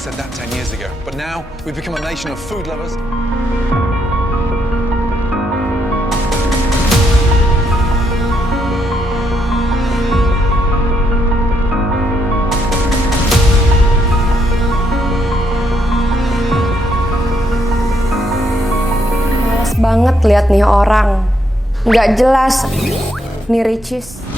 have said that 10 years ago. But now, we've become a nation of food lovers. Males banget lihat nih orang. Nggak jelas. Nih Ricis.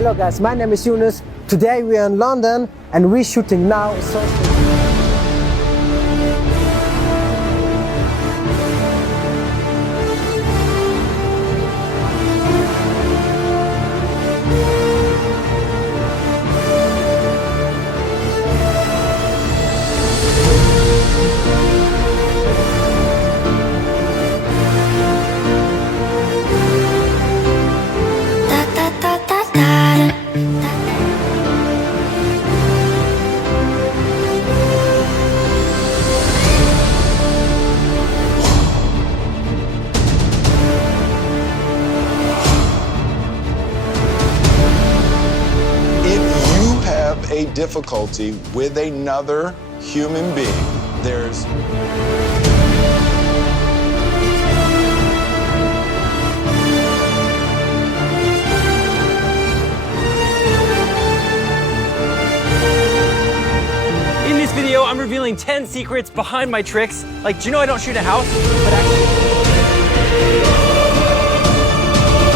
Hello guys, my name is Yunus. Today we are in London and we're shooting now. A difficulty with another human being, there's In this video, I'm revealing 10 secrets behind my tricks. Like, do you know I don't shoot a house, but actually...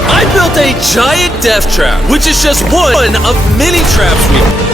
I built a giant death trap, which is just one of many traps we